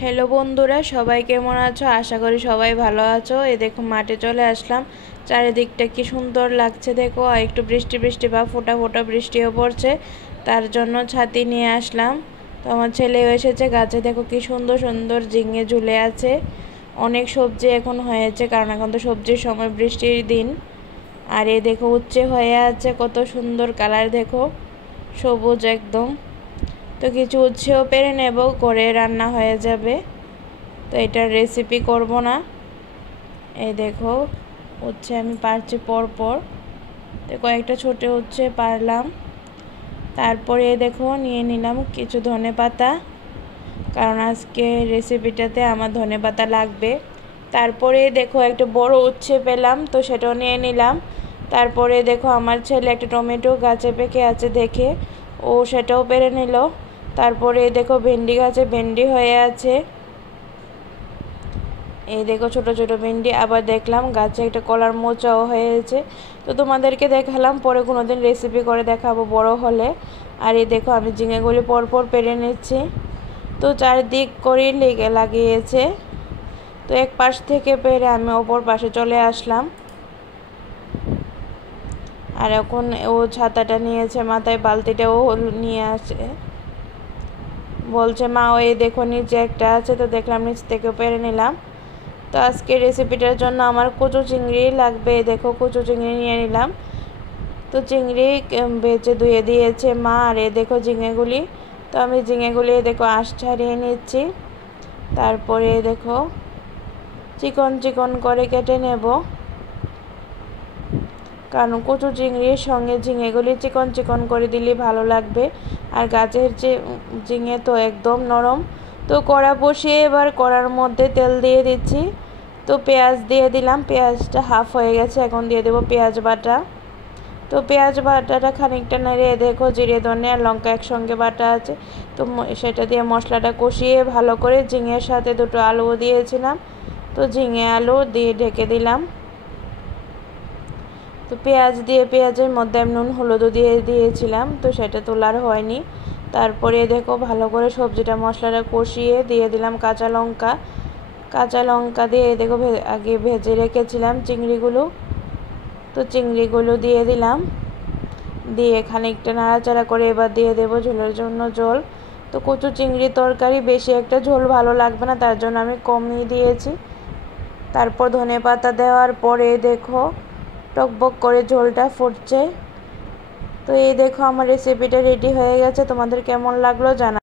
Hello বন্ধুরা, সবাই কেমন আছো? আশা করি সবাই ভালো আছো। এই দেখো মাঠে চলে আসলাম। চারিদিকটা কি সুন্দর লাগছে দেখো। আর একটু বৃষ্টি বৃষ্টি বা ফোঁটা ফোঁটা বৃষ্টিও পড়ছে, তার জন্য ছাতি নিয়ে আসলাম। তো আমার ছেলেও এসেছে। গাছে দেখো কি সুন্দর সুন্দর ঝিঙে ঝুলে আছে। অনেক সবজি এখন হয়েছে, কারণ এখন তো সবজির সময়, বৃষ্টির দিন। আর এই দেখো উচ্ছে হয়ে আছে, কত সুন্দর কালার দেখো, সবুজ একদম। তো কিছু উচ্ছেও পেরে নেব, করে রান্না হয়ে যাবে। তো এটার রেসিপি করব না। এই দেখো উচ্ছে আমি পারছি পরপর। তো কয়েকটা ছোট উচ্ছে পারলাম। তারপরে দেখো নিয়ে নিলাম কিছু ধনেপাতা, কারণ আজকে রেসিপিটাতে আমার ধনেপাতা লাগবে। তারপরে দেখো একটা বড় উচ্ছে পেলাম, তো সেটাও নিয়ে নিলাম। তারপরে দেখো আমার ছেলে একটা টমেটো গাছে পেকে আছে দেখে ও সেটাও পেরে নিল। তারপরে দেখো ভেন্ডি গাছে ভেন্ডি হয়ে আছে। এই দেখো ছোট ছোট ভেন্ডি। আবার দেখলাম গাছে একটা কলার মোচাও হয়েছে। তো তোমাদেরকে দেখালাম, পরে কোনোদিন রেসিপি করে দেখাবো বড় হলে। আর এই দেখো আমি ঝিঙেগুলি পরপর পেরে নিচ্ছি। তো চারদিক করে লেগে লাগিয়েছে। তো এক পাশ থেকে পেরে আমি অপর পাশে চলে আসলাম। আর এখন ও ছাতাটা নিয়েছে মাথায়, বালতিটাও নিয়ে আসে। বলছে মা ওই দেখো নিচে একটা আছে। তো দেখলাম নিচ থেকে পেরে নিলাম। তো আজকে রেসিপিটার জন্য আমার কচু চিংড়ি লাগবে। দেখো কচু চিংড়ি নিয়ে নিলাম। তো চিংড়ি বেছে ধুয়ে দিয়েছে মা। আর এ দেখো ঝিঙেগুলি। তো আমি ঝিঙেগুলি দেখো আঁশ ছাড়িয়ে নিচ্ছি। তারপরে দেখো চিকন চিকন করে কেটে নেব, কারণ কচু চিংড়ির সঙ্গে ঝিঙেগুলি চিকন চিকন করে দিলে ভালো লাগবে। আর গাছের যে ঝিঙে তো একদম নরম। তো কড়া বসিয়ে এবার কড়ার মধ্যে তেল দিয়ে দিচ্ছি। তো পেঁয়াজ দিয়ে দিলাম। পেঁয়াজটা হাফ হয়ে গেছে, এখন দিয়ে দেবো পেঁয়াজ বাটা। তো পেঁয়াজ বাটাটা খানিকটা নেড়ে দেখো জিরে ধনে আর লঙ্কা একসঙ্গে বাটা আছে। তো সেটা দিয়ে মশলাটা কষিয়ে ভালো করে ঝিঙের সাথে দুটো আলুও দিয়েছিলাম। তো ঝিঙে আলু দিয়ে ঢেকে দিলাম। তো পেঁয়াজ দিয়ে পেঁয়াজের মধ্যে আমি নুন হলুদও দিয়ে দিয়েছিলাম, তো সেটা তোলার হয়নি। তারপরে দেখো ভালো করে সবজিটা মশলাটা কষিয়ে দিয়ে দিলাম কাঁচা লঙ্কা। কাঁচা লঙ্কা দিয়ে দেখো আগে ভেজে রেখেছিলাম চিংড়িগুলো। তো চিংড়িগুলো দিয়ে দিলাম, দিয়ে খানিকটা নাড়াচাড়া করে এবার দিয়ে দেবো ঝোলের জন্য জল। তো কচু চিংড়ি তরকারি বেশি একটা ঝোল ভালো লাগবে না, তার জন্য আমি কমিয়ে দিয়েছি। তারপর ধনেপাতা দেওয়ার পরে দেখো টকবক করে ঝোলটা ফুটছে। তো এই দেখো আমার রেসিপিটা রেডি হয়ে গেছে। তোমাদের কেমন লাগলো জানা।